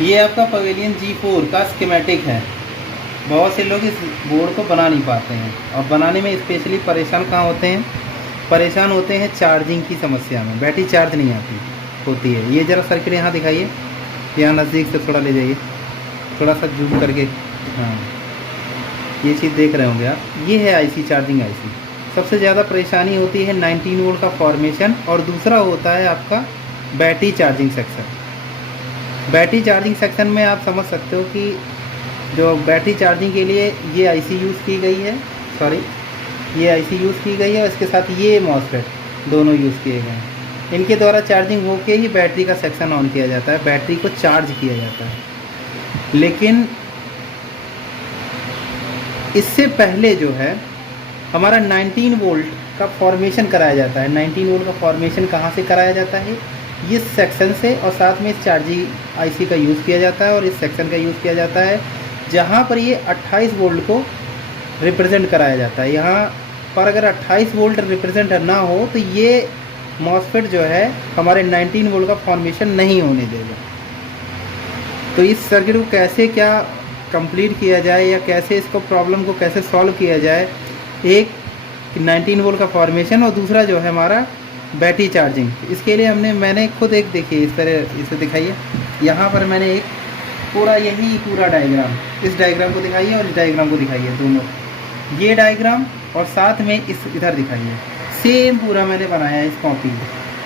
ये आपका pavilion G4 का स्कीमेटिक है। बहुत से लोग इस बोर्ड को बना नहीं पाते हैं, और बनाने में स्पेशली परेशान कहाँ होते हैं, परेशान होते हैं चार्जिंग की समस्या में। बैटरी चार्ज नहीं आती होती है। ये ज़रा सर्किट यहाँ दिखाइए, यहाँ नज़दीक से थोड़ा ले जाइए, थोड़ा सा जूम करके। हाँ, ये चीज़ देख रहे होंगे आप, ये है आईसी, चार्जिंग आईसी। सबसे ज़्यादा परेशानी होती है 19 वोल्ट का फॉर्मेशन, और दूसरा होता है आपका battery charging section. Battery charging section में आप समझ सकते हो कि जो बैटरी चार्जिंग के लिए ये आईसी यूज़ की गई है, सॉरी ये आईसी यूज़ की गई है, और इसके साथ ये मॉसफेट दोनों यूज़ किए गए हैं। इनके द्वारा चार्जिंग होके ही बैटरी का सेक्शन ऑन किया जाता है, बैटरी को चार्ज किया जाता है। लेकिन इससे पहले जो है हमारा 19 वोल्ट का फॉर्मेशन कराया जाता है। 19 वोल्ट का फॉर्मेशन कहाँ से कराया जाता है? इस सेक्शन से, और साथ में इस चार्जिंग आईसी का यूज़ किया जाता है, और इस सेक्शन का यूज़ किया जाता है जहाँ पर ये 28 वोल्ट को रिप्रेजेंट कराया जाता है। यहाँ पर अगर 28 वोल्ट रिप्रेजेंट ना हो तो ये मॉसफेट जो है हमारे 19 वोल्ट का फॉर्मेशन नहीं होने देगा। तो इस सर्किट को कैसे क्या कंप्लीट किया जाए, या कैसे इसको प्रॉब्लम को कैसे सॉल्व किया जाए, एक 19 वोल्ट का फॉर्मेशन और दूसरा जो है हमारा बैटरी चार्जिंग। इसके लिए मैंने खुद एक, देखिए इस तरह इसे दिखाइए, यहाँ पर मैंने एक पूरा डायग्राम, इस डायग्राम को दिखाइए और इस डायग्राम को दिखाइए, दोनों ये डायग्राम, और साथ में इस इधर दिखाइए। सेम पूरा मैंने बनाया है इस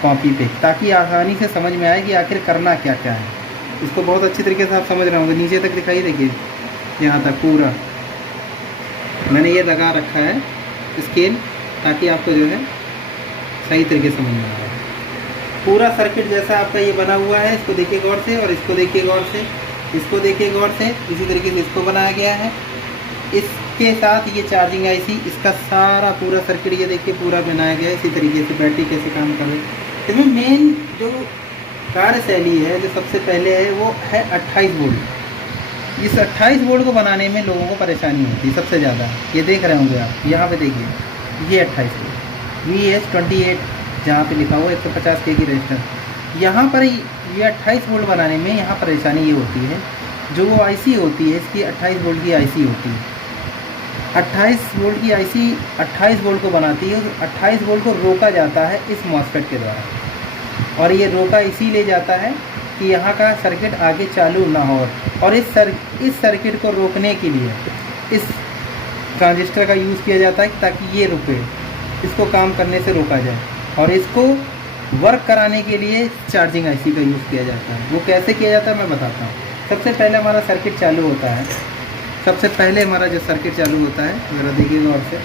कॉपी पे, ताकि आसानी से समझ में आए कि आखिर करना क्या क्या है। इसको बहुत अच्छी तरीके से आप समझ रहे होंगे। नीचे तक दिखाइए, देखिए यहाँ तक पूरा मैंने ये लगा रखा है स्केल, ताकि आपको जो है सही तरीके से समझ में आए। पूरा सर्किट जैसा आपका ये बना हुआ है, इसको देखिए गौर से, और इसको देखिए गौर से, इसको देखिए गौर से। इसी तरीके से इसको बनाया गया है। इसके साथ ये चार्जिंग आईसी, इसका सारा पूरा सर्किट ये देखिए पूरा बनाया गया है। इसी तरीके से बैटरी कैसे काम कर रही है। इसमें मेन जो कार्यशैली है, जो सबसे पहले है, वो है 28 वोल्ट। इस 28 वोल्ट को बनाने में लोगों को परेशानी होती है सबसे ज़्यादा। ये देख रहे होंगे आप, यहाँ पे देखिए, ये 28 वोल्ट VS28 जहाँ पे लिखा हुआ 150 के की रजिस्टर। यहाँ पर ये 28 वोल्ट बनाने में यहाँ परेशानी ये होती है, जो वो आईसी होती है इसकी 28 वोल्ट की आईसी होती है। 28 वोल्ट की आईसी 28 वोल्ट को बनाती है। 28 वोल्ट को रोका जाता है इस मॉसफेट के द्वारा, और ये रोका इसीलिए जाता है कि यहाँ का सर्किट आगे चालू ना हो। और इस सर्किट को रोकने के लिए इस ट्रांजिस्टर का यूज़ किया जाता है, ताकि ये रुके, इसको काम करने से रोका जाए। और इसको वर्क कराने के लिए चार्जिंग आईसी का यूज़ किया जाता है। वो कैसे किया जाता है मैं बताता हूँ। सबसे पहले हमारा सर्किट चालू होता है, सबसे पहले हमारा जो सर्किट चालू होता है, ज़रा देखिएगा और से,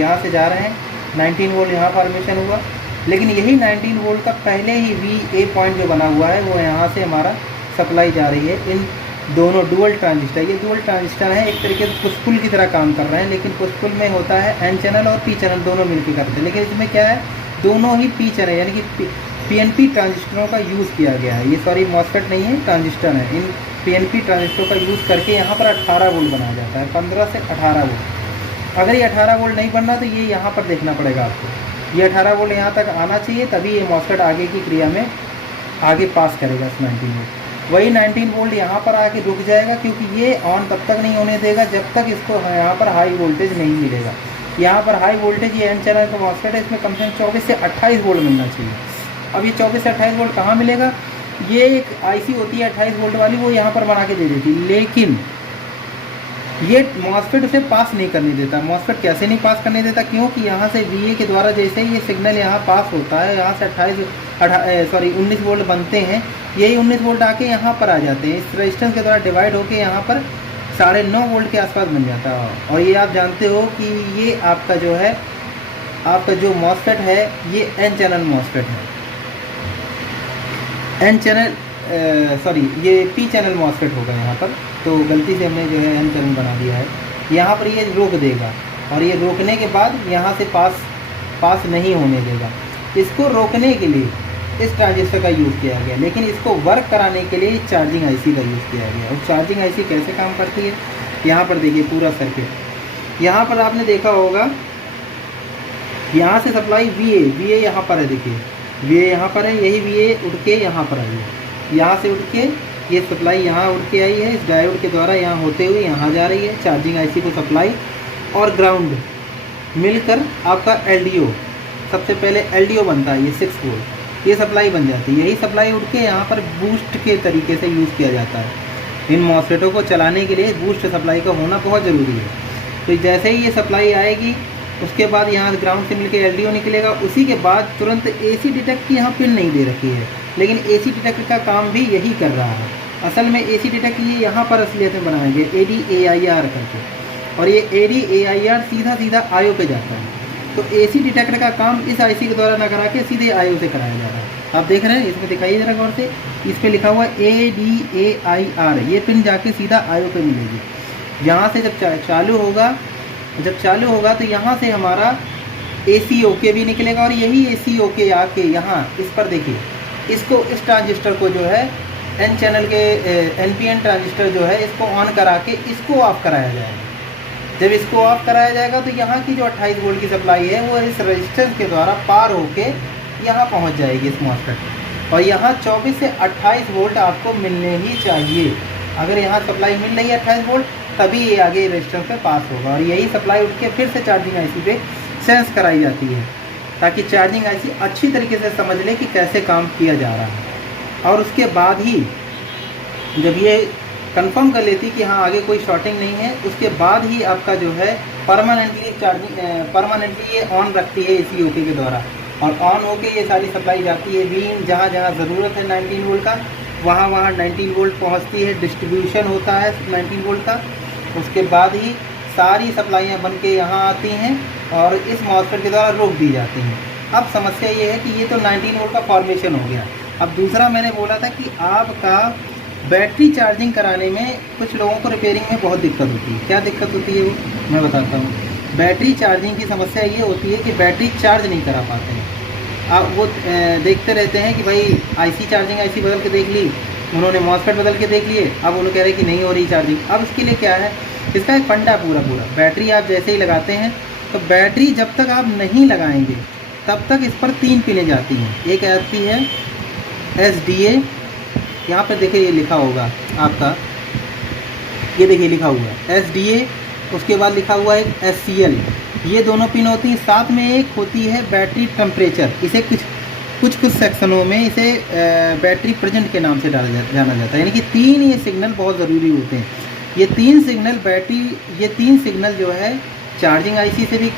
यहाँ से जा रहे हैं 19 वोल्ट यहाँ फॉर्मेशन हुआ। लेकिन यही 19 वोल्ट का पहले ही VA पॉइंट जो बना हुआ है, वो यहाँ से हमारा सप्लाई जा रही है। इन दोनों डुअल ट्रांजिस्टर, ये डुअल ट्रांजिस्टर है, एक तरीके से पुश पुल की तरह काम कर रहे हैं। लेकिन पुश पुल में होता है N चैनल और P चैनल दोनों मिलकर करते हैं। लेकिन इसमें क्या है, दोनों ही P चैनल यानी कि PNP ट्रांजिस्टरों का यूज़ किया गया है। ये सॉरी मॉसफेट नहीं है, ट्रांजिस्टर है। इन PNP ट्रांजिस्टरों का यूज़ करके यहाँ पर 18 वोल्ट बनाया जाता है, 15 से 18 वोल्ट। अगर ये 18 वोल्ट नहीं बनना तो ये यहाँ पर देखना पड़ेगा आपको। ये 18 वोल्ट यहाँ तक आना चाहिए, तभी ये मॉसफेट आगे की क्रिया में आगे पास करेगा इस 19 वोल्ट। वही 19 वोल्ट यहाँ पर आके रुक जाएगा, क्योंकि ये ऑन तब तक नहीं होने देगा जब तक इसको यहाँ पर हाई वोल्टेज नहीं मिलेगा। यहाँ पर हाई वोल्टेज, ये N चैनल का मॉसफेट है, इसमें कम से कम 24 से 28 वोल्ट मिलना चाहिए। अब ये 24 से 28 वोल्ट कहाँ मिलेगा? ये एक आईसी होती है 28 वोल्ट वाली, वो यहाँ पर बना के दे देती, लेकिन ये मॉसफेट उसे पास नहीं करने देता। मॉसफेट कैसे नहीं पास करने देता? क्योंकि यहाँ से VA के द्वारा जैसे ही ये सिग्नल यहाँ पास होता है, यहाँ से 19 वोल्ट बनते हैं, यही 19 वोल्ट आके यहाँ पर आ जाते हैं। इस रेजिस्टेंस के द्वारा डिवाइड होकर यहाँ पर 9.5 वोल्ट के आसपास बन जाता है। और ये आप जानते हो कि ये आपका जो है, आपका जो मॉसफेट है, ये N चैनल मॉसफेट है। N चैनल ये P चैनल मॉसफेट होगा यहाँ पर, तो गलती से हमने जो है N चैनल बना दिया है। यहाँ पर ये रोक देगा, और ये रोकने के बाद यहाँ से पास नहीं होने देगा। इसको रोकने के लिए इस ट्रांजिस्टर का यूज़ किया गया, लेकिन इसको वर्क कराने के लिए चार्जिंग आईसी का यूज़ किया गया। और चार्जिंग आईसी कैसे काम करती है, यहाँ पर देखिए पूरा सर्किट। यहाँ पर आपने देखा होगा, यहाँ से सप्लाई VA यहाँ पर है, देखिए VA यहाँ पर है, यही VA उठ के यहाँ पर आई है। यहाँ से उठ के ये सप्लाई यहाँ उठ के आई है, इस डायोड के द्वारा यहाँ होते हुए यहाँ जा रही है चार्जिंग आईसी को सप्लाई, और ग्राउंड मिलकर आपका एलडीओ, सबसे पहले एलडीओ बनता है ये 6 वोल्ट, ये सप्लाई बन जाती है। यही सप्लाई उठ के यहाँ पर बूस्ट के तरीके से यूज़ किया जाता है। इन मॉसफेटों को चलाने के लिए बूस्ट सप्लाई का होना बहुत ज़रूरी है। तो जैसे ही ये सप्लाई आएगी उसके बाद यहाँ ग्राउंड से मिलकर एलडीओ निकलेगा। उसी के बाद तुरंत एसी डिटेक्ट की यहाँ पिन नहीं दे रखी है, लेकिन एसी डिटेक्ट का काम भी यही कर रहा है। असल में एसी डिटेक्ट ये यहाँ पर असलियत में बनाएंगे ADAIR करके, और ये ADAIR सीधा सीधा आईओ पे जाता है। तो एसी डिटेक्टर का काम इस आईसी के द्वारा ना करा के सीधे आईओ से कराया जा रहा है। आप देख रहे हैं, इसमें दिखाइए जरा गौर से, इस पर लिखा हुआ है ADAIR, ये पिन जाके सीधा आईओ पे मिलेगी। यहाँ से जब चालू होगा तो यहाँ से हमारा ACOK भी निकलेगा, और यही ACOK आके यहाँ इस पर देखिए, इसको इस ट्रांजिस्टर को जो है N चैनल के NPN ट्रांजिस्टर जो है इसको ऑन करा के इसको ऑफ कराया जाएगा। जब इसको ऑफ कराया जाएगा तो यहाँ की जो 28 वोल्ट की सप्लाई है वो इस रेजिस्टेंस के द्वारा पार होके यहाँ पहुँच जाएगी इस मॉसफेट, और यहाँ 24 से 28 वोल्ट आपको मिलने ही चाहिए। अगर यहाँ सप्लाई मिल रही है 28 वोल्ट तभी ये आगे रेजिस्टेंस पे पास होगा, और यही सप्लाई उठ के फिर से चार्जिंग आईसी पे सेंस कराई जाती है, ताकि चार्जिंग आईसी अच्छी तरीके से समझ ले कि कैसे काम किया जा रहा है। और उसके बाद ही जब ये कंफर्म कर लेती कि हाँ आगे कोई शॉर्टिंग नहीं है, उसके बाद ही आपका जो है परमानेंटली ये ऑन रखती है ACOK के द्वारा, और ऑन होके ये सारी सप्लाई जाती है बीम, जहाँ जहाँ ज़रूरत है 19 वोल्ट का वहाँ 19 वोल्ट पहुँचती है, डिस्ट्रीब्यूशन होता है 19 वोल्ट का। उसके बाद ही सारी सप्लाइयाँ बन के यहाँ आती हैं और इस मॉसफेट के द्वारा रोक दी जाती हैं। अब समस्या ये है कि ये तो 19 वोल्ट का फॉर्मेशन हो गया। अब दूसरा मैंने बोला था कि आपका बैटरी चार्जिंग कराने में कुछ लोगों को रिपेयरिंग में बहुत दिक्कत होती है। क्या दिक्कत होती है वो मैं बताता हूँ। बैटरी चार्जिंग की समस्या ये होती है कि बैटरी चार्ज नहीं करा पाते हैं। आप वो देखते रहते हैं कि भाई आईसी चार्जिंग आईसी बदल के देख ली, उन्होंने मॉसफेट बदल के देख लिए, अब उन्होंने कह रहे हैं कि नहीं हो रही चार्जिंग। अब इसके लिए क्या है, इसका एक फंडा पूरा बैटरी आप जैसे ही लगाते हैं तो बैटरी जब तक आप नहीं लगाएंगे तब तक इस पर 3 पिनें जाती हैं। एक आती है SDA, यहाँ पर देखिए ये लिखा होगा आपका, ये देखिए लिखा हुआ है SDA, उसके बाद लिखा हुआ है SCL, ये दोनों पिन होती हैं। साथ में एक होती है बैटरी टेम्परेचर, इसे कुछ सेक्शनों में इसे बैटरी प्रेजेंट के नाम से जाना जाता है। यानी कि 3 ये सिग्नल बहुत ज़रूरी होते हैं। ये 3 सिग्नल जो है चार्जिंग आईसी से भी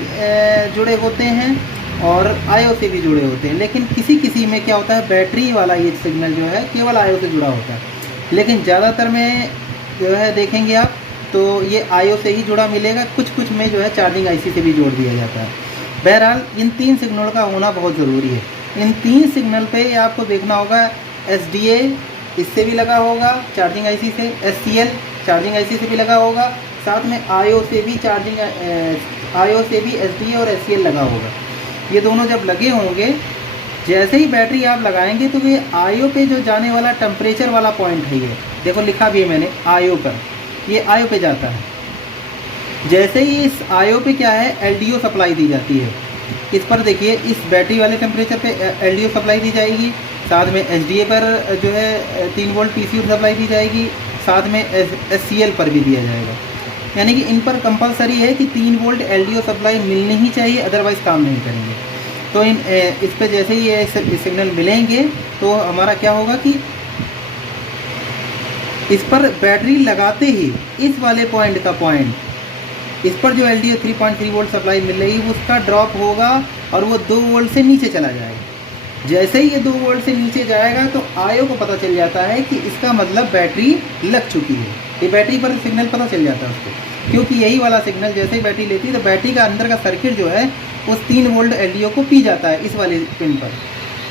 जुड़े होते हैं और आईओ से भी जुड़े होते हैं। लेकिन किसी में क्या होता है, बैटरी वाला ये सिग्नल जो है केवल आईओ से जुड़ा होता है, लेकिन ज़्यादातर में जो है देखेंगे आप तो ये आईओ से ही जुड़ा मिलेगा। कुछ में जो है चार्जिंग आईसी से भी जोड़ दिया जाता है। बहरहाल इन 3 सिग्नल का होना बहुत ज़रूरी है। इन 3 सिग्नल पे आपको देखना होगा, SDA इससे भी लगा होगा चार्जिंग आईसी से, SCL चार्जिंग आईसी से भी लगा होगा, साथ में आईओ से भी SDA और SCL लगा होगा। ये दोनों जब लगे होंगे, जैसे ही बैटरी आप लगाएंगे तो ये आईओ पे जो जाने वाला टेम्परेचर वाला पॉइंट है, ये देखो लिखा भी है मैंने आईओ पर, ये आईओ पे जाता है। जैसे ही इस आईओ पे क्या है, LDO सप्लाई दी जाती है। इस पर देखिए, इस बैटरी वाले टेम्परेचर पे LDO सप्लाई दी जाएगी, साथ में SDA पर जो है 3 वोल्ट PCU सप्लाई दी जाएगी, साथ में SCL पर भी दिया जाएगा। यानी कि इन पर कंपलसरी है कि 3 वोल्ट LDO सप्लाई मिलनी ही चाहिए, अदरवाइज़ काम नहीं करेंगे। तो इस पर जैसे ही ये सिग्नल मिलेंगे तो हमारा क्या होगा कि इस पर बैटरी लगाते ही इस वाले पॉइंट इस पर जो LDO 3.3 वोल्ट सप्लाई मिल रही है उसका ड्रॉप होगा और वो 2 वोल्ट से नीचे चला जाएगा। जैसे ही ये 2 वोल्ट से नीचे जाएगा तो आईओ को पता चल जाता है कि इसका मतलब बैटरी लग चुकी है। ये बैटरी पर सिग्नल पता चल जाता है उसको, क्योंकि यही वाला सिग्नल जैसे ही बैटरी लेती है तो बैटरी का अंदर का सर्किट जो है उस 3 वोल्ट LDO को पी जाता है इस वाले पिन पर,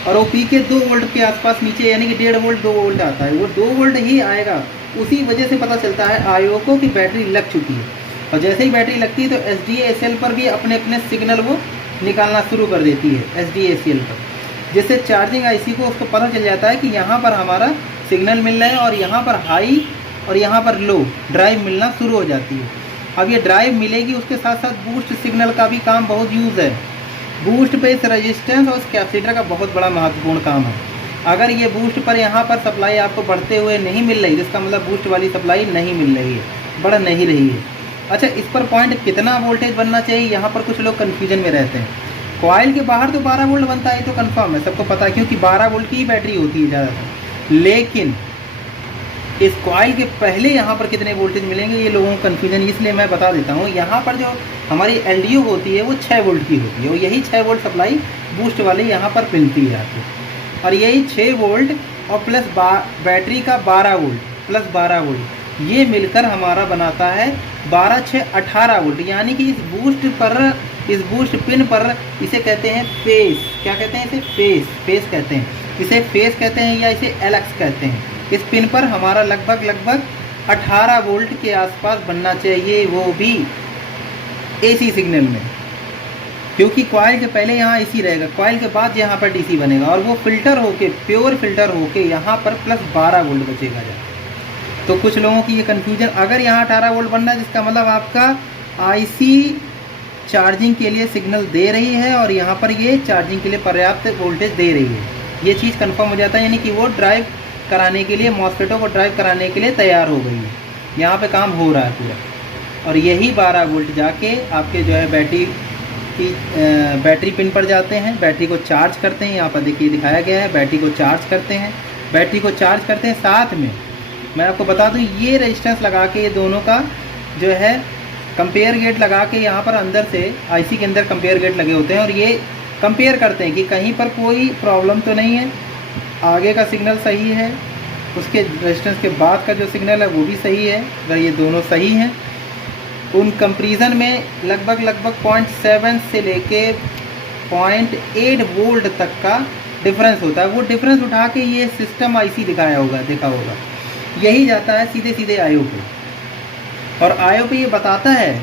और वो पी के 2 वोल्ट के आसपास नीचे, यानी कि 1.5 वोल्ट 2 वोल्ट आता है, वो 2 वोल्ट ही आएगा। उसी वजह से पता चलता है आईओ को कि बैटरी लग चुकी है। और जैसे ही बैटरी लगती है तो SDA SCL पर भी अपने सिग्नल वो निकालना शुरू कर देती है, SDA SCL पर, जिससे चार्जिंग आईसी को उसको पता चल जाता है कि यहाँ पर हमारा सिग्नल मिल रहा है और यहाँ पर हाई और यहाँ पर लो ड्राइव मिलना शुरू हो जाती है। अब ये ड्राइव मिलेगी, उसके साथ साथ बूस्ट सिग्नल का भी काम बहुत यूज़ है। बूस्ट पे इस रेजिस्टेंस और इस कैपेसिटर का बहुत बड़ा महत्वपूर्ण काम है। अगर ये बूस्ट पर यहाँ पर सप्लाई आपको बढ़ते हुए नहीं मिल रही, जिसका मतलब बूस्ट वाली सप्लाई नहीं मिल रही है, बढ़ नहीं रही है। अच्छा, इस पर पॉइंट कितना वोल्टेज बनना चाहिए, यहाँ पर कुछ लोग कन्फ्यूजन में रहते हैं। कॉइल के बाहर तो 12 वोल्ट बनता है, तो कंफर्म है, सबको पता है, क्योंकि 12 वोल्ट की ही बैटरी होती है ज़्यादातर। लेकिन इस कॉइल के पहले यहाँ पर कितने वोल्टेज मिलेंगे, ये लोगों को कन्फ्यूजन, इसलिए मैं बता देता हूँ। यहाँ पर जो हमारी LDO होती है वो 6 वोल्ट की होती है, और यही 6 वोल्ट सप्लाई बूस्ट वाली यहाँ पर मिलती है आपको। और यही 6 वोल्ट और प्लस बैटरी का 12 वोल्ट प्लस 12 वोल्ट, ये मिलकर हमारा बनाता है 12 6 18 वोल्ट। यानी कि इस बूस्ट पिन पर इसे कहते हैं फेस। क्या कहते हैं इसे? फेस कहते हैं इसे, फेस कहते हैं या इसे LX कहते हैं। इस पिन पर हमारा लगभग 18 वोल्ट के आसपास बनना चाहिए, वो भी AC सिग्नल में, क्योंकि कॉइल के पहले यहाँ AC रहेगा, कॉइल के बाद यहाँ पर DC बनेगा, और वो फिल्टर होके, प्योर फिल्टर होके यहाँ पर प्लस 12 वोल्ट बचेगा जा। तो कुछ लोगों की ये कन्फ्यूजन, अगर यहाँ 18 वोल्ट बनना है, जिसका मतलब आपका IC चार्जिंग के लिए सिग्नल दे रही है, और यहाँ पर ये चार्जिंग के लिए पर्याप्त वोल्टेज दे रही है। ये चीज़ कंफर्म हो जाता है, यानी कि वो ड्राइव कराने के लिए, मॉस्फेटों को ड्राइव कराने के लिए तैयार हो गई है, यहाँ पे काम हो रहा है पूरा। और यही 12 वोल्ट जाके आपके जो है बैटरी पिन पर जाते हैं, बैटरी को चार्ज करते हैं। यहाँ पर देखिए दिखाया गया है, बैटरी को चार्ज करते हैं। साथ में मैं आपको बता दूँ, ये रेजिस्टेंस लगा के, ये दोनों का जो है कंपेयर गेट लगा के, यहाँ पर अंदर से IC के अंदर कंपेयर गेट लगे होते हैं, और ये कंपेयर करते हैं कि कहीं पर कोई प्रॉब्लम तो नहीं है, आगे का सिग्नल सही है, उसके रेजिस्टेंस के बाद का जो सिग्नल है वो भी सही है। अगर ये दोनों सही हैं, उन कंपैरिजन में लगभग 0.7 से लेके 0.8 वोल्ट तक का डिफरेंस होता है। वो डिफरेंस उठा के ये सिस्टम IC देखा होगा, यही जाता है सीधे IO पे, और IO पे ये बताता है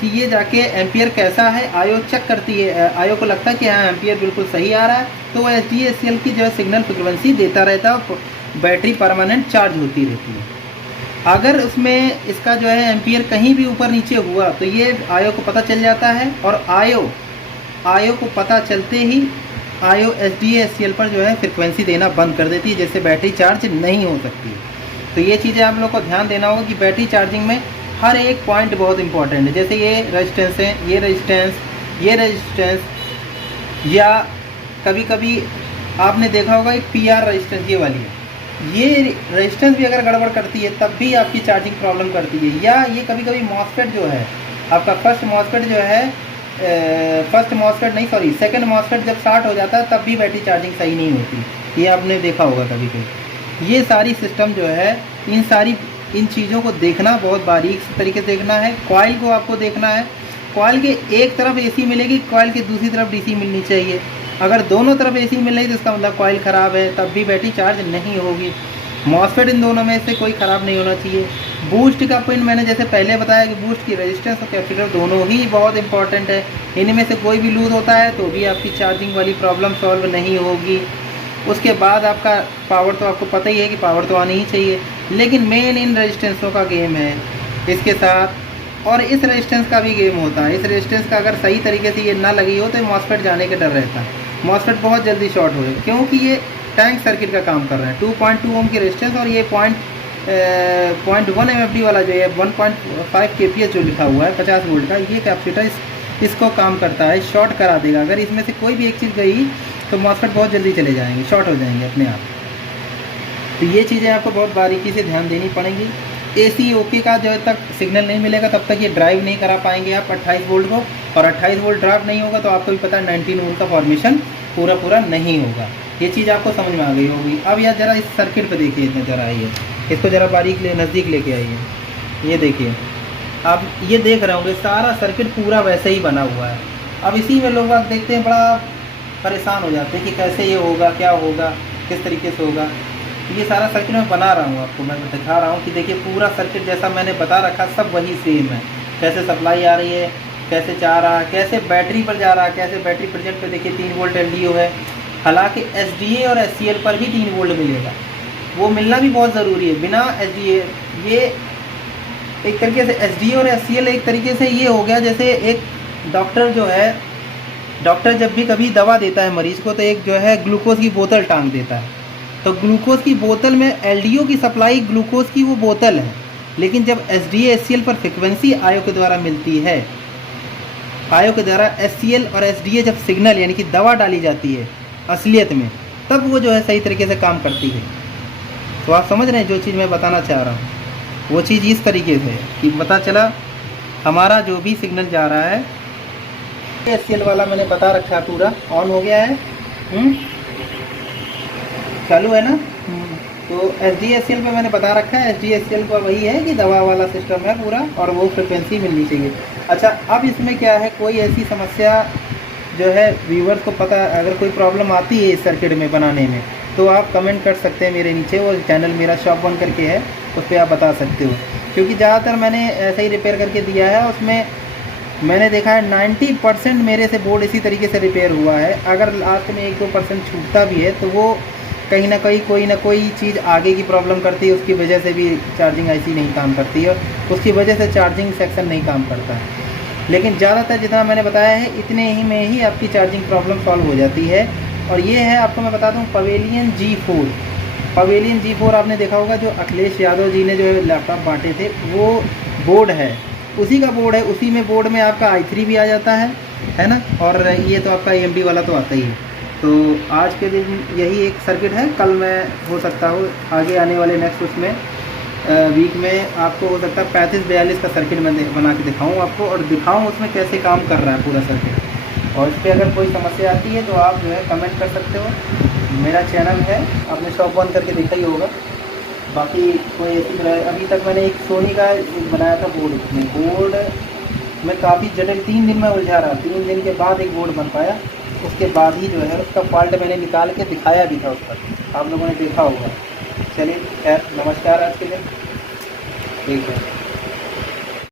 कि ये जाके एम्पियर कैसा है। IO चेक करती है, IO को लगता है कि हाँ एम्पियर बिल्कुल सही आ रहा है, तो वो SDA/SCL की जो है सिग्नल फ्रिक्वेंसी देता रहता है, बैटरी परमानेंट चार्ज होती रहती है। अगर उसमें इसका जो है एम्पियर कहीं भी ऊपर नीचे हुआ, तो ये IO को पता चल जाता है, और IO को पता चलते ही IO SDA/SCL पर जो है फ्रिक्वेंसी देना बंद कर देती है, जिससे बैटरी चार्ज नहीं हो सकती। तो ये चीज़ें आप लोग को ध्यान देना होगा कि बैटरी चार्जिंग में हर एक पॉइंट बहुत इंपॉर्टेंट है। जैसे ये रेजिस्टेंस है, ये रेजिस्टेंस, या कभी कभी आपने देखा होगा एक PR रेजिस्टेंस, ये वाली है, ये रेजिस्टेंस भी अगर गड़बड़ करती है तब भी आपकी चार्जिंग प्रॉब्लम करती है। या ये कभी कभी मॉस्फेट जो है आपका, सेकंड मॉस्फेट जब स्टार्ट हो जाता है तब भी बैटरी चार्जिंग सही नहीं होती, ये आपने देखा होगा कभी कभी। ये सारी सिस्टम जो है, इन चीज़ों को देखना बहुत बारीक तरीके से देखना है। कॉइल को आपको देखना है, कॉइल के एक तरफ AC मिलेगी, कॉइल के दूसरी तरफ DC मिलनी चाहिए। अगर दोनों तरफ AC मिल रही तो इसका मतलब कॉइल ख़राब है, तब भी बैटरी चार्ज नहीं होगी। मॉस्फेट इन दोनों में से कोई ख़राब नहीं होना चाहिए। बूस्ट का पिन मैंने जैसे पहले बताया कि बूस्ट की रेजिस्टेंस और कैपेसिटर दोनों ही बहुत इंपॉर्टेंट है। इनमें से कोई भी लूज़ होता है तो भी आपकी चार्जिंग वाली प्रॉब्लम सॉल्व नहीं होगी। उसके बाद आपका पावर, तो आपको पता ही है कि पावर तो आनी ही चाहिए, लेकिन मेन इन रेजिस्टेंसों का गेम है इसके साथ, और इस रेजिस्टेंस का भी गेम होता है। इस रेजिस्टेंस का अगर सही तरीके से ये ना लगी हो तो मॉस्फेट जाने का डर रहता है, मॉस्फेट बहुत जल्दी शॉर्ट हो, क्योंकि ये टैंक सर्किट का काम कर रहे हैं। 2.2 ओम की रेजिस्टेंस, और ये 0.1 MFD वाला जो है 1.5 kPa जो लिखा हुआ है 50 वोल्ट का, ये कैपेसिटर इसको काम करता है, शॉर्ट करा देगा। अगर इसमें से कोई भी एक चीज़ गई तो मॉस्फेट बहुत जल्दी चले जाएंगे, शॉर्ट हो जाएंगे अपने आप। तो ये चीज़ें आपको बहुत बारीकी से ध्यान देनी पड़ेंगी। AC OK का जब तक सिग्नल नहीं मिलेगा तब तक ये ड्राइव नहीं करा पाएंगे आप 28 वोल्ट को, और 28 वोल्ट ड्राइव नहीं होगा तो आपको भी पता है 19 वोल्ट का फॉर्मेशन पूरा नहीं होगा। ये चीज़ आपको समझ में आ गई होगी। अब यार ज़रा इस सर्किट पर देखिए, इतना ज़रा आइए, इसको ज़रा बारीक नज़दीक लेके आइए। ये देखिए, आप ये देख रहे होंगे सारा सर्किट पूरा वैसे ही बना हुआ है। अब इसी में लोग देखते हैं बड़ा परेशान हो जाते हैं कि कैसे ये होगा, क्या होगा, किस तरीके से होगा। ये सारा सर्किट मैं बना रहा हूँ, आपको मैं दिखा रहा हूँ कि देखिए पूरा सर्किट जैसा मैंने बता रखा सब वही सेम है। कैसे सप्लाई आ रही है, कैसे जा रहा है, कैसे बैटरी पर जा रहा है, कैसे बैटरी प्रेजेंट पे देखिए 3 वोल्ट LDO है। हालांकि SDA और SCL पर भी 3 वोल्ट मिलेगा, वो मिलना भी बहुत ज़रूरी है। बिना SDA, ये एक तरीके से SDA और SCL एक तरीके से ये हो गया जैसे एक डॉक्टर जो है, डॉक्टर जब भी कभी दवा देता है मरीज़ को तो एक जो है ग्लूकोज की बोतल टांग देता है। तो ग्लूकोज की बोतल में LDO की सप्लाई ग्लूकोज की वो बोतल है, लेकिन जब SDA HCl पर फ्रिक्वेंसी आयो के द्वारा मिलती है, आयो के द्वारा HCl और SDA जब सिग्नल यानी कि दवा डाली जाती है असलियत में, तब वो जो है सही तरीके से काम करती है। तो आप समझ रहे हैं जो चीज़ मैं बताना चाह रहा हूँ, वो चीज़ इस तरीके से कि पता चला हमारा जो भी सिग्नल जा रहा है, HCl वाला मैंने बता रखा है, पूरा ऑन हो गया है, चालू है ना। तो SDA HCl पे मैंने बता रखा है, SDA HCl का वही है कि दवा वाला सिस्टम है पूरा, और वो फ्रिक्वेंसी मिलनी चाहिए। अच्छा, अब इसमें क्या है, कोई ऐसी समस्या जो है व्यूवर्स को पता, अगर कोई प्रॉब्लम आती है इस सर्किट में बनाने में, तो आप कमेंट कर सकते हैं मेरे नीचे, वो चैनल मेरा शॉप वन करके है, उस पर आप बता सकते हो, क्योंकि ज़्यादातर मैंने ऐसे ही रिपेयर करके दिया है। उसमें मैंने देखा है 90% मेरे से बोर्ड इसी तरीके से रिपेयर हुआ है। अगर लास्ट में 1-2% छूटता भी है तो वो कहीं ना कहीं कोई ना कोई चीज़ आगे की प्रॉब्लम करती है, उसकी वजह से भी चार्जिंग IC नहीं काम करती है, उसकी वजह से चार्जिंग सेक्शन नहीं काम करता है। लेकिन ज़्यादातर जितना मैंने बताया है, इतने ही में ही आपकी चार्जिंग प्रॉब्लम सॉल्व हो जाती है। और ये है, आपको मैं बता दूं, पवेलियन G4। पवेलियन G4 आपने देखा होगा, जो अखिलेश यादव जी ने जो लैपटॉप बांटे थे, वो बोर्ड है, उसी का बोर्ड है। उसी में बोर्ड में आपका i3 भी आ जाता है ना, और ये तो आपका AMD वाला तो आता ही है। तो आज के दिन यही एक सर्किट है। कल मैं हो सकता हूँ आगे आने वाले नेक्स्ट उसमें वीक में आपको हो सकता है 3542 का सर्किट मैं बना के दिखाऊँ आपको, और दिखाऊँ उसमें कैसे काम कर रहा है पूरा सर्किट। और इस पर अगर कोई समस्या आती है तो आप जो है कमेंट कर सकते हो। मेरा चैनल है, आपने शॉप वन करके देखा ही होगा। बाकी कोई ऐसी तरह, अभी तक मैंने एक सोनी का एक बनाया था बोर्ड, बोर्ड में काफ़ी जटिल 3 दिन में उलझा रहा, 3 दिन के बाद एक बोर्ड बन पाया। उसके बाद ही जो है उसका फॉल्ट मैंने निकाल के दिखाया भी था उस पर, आप लोगों ने देखा होगा। चलिए खैर, नमस्कार आज के लिए, ठीक है।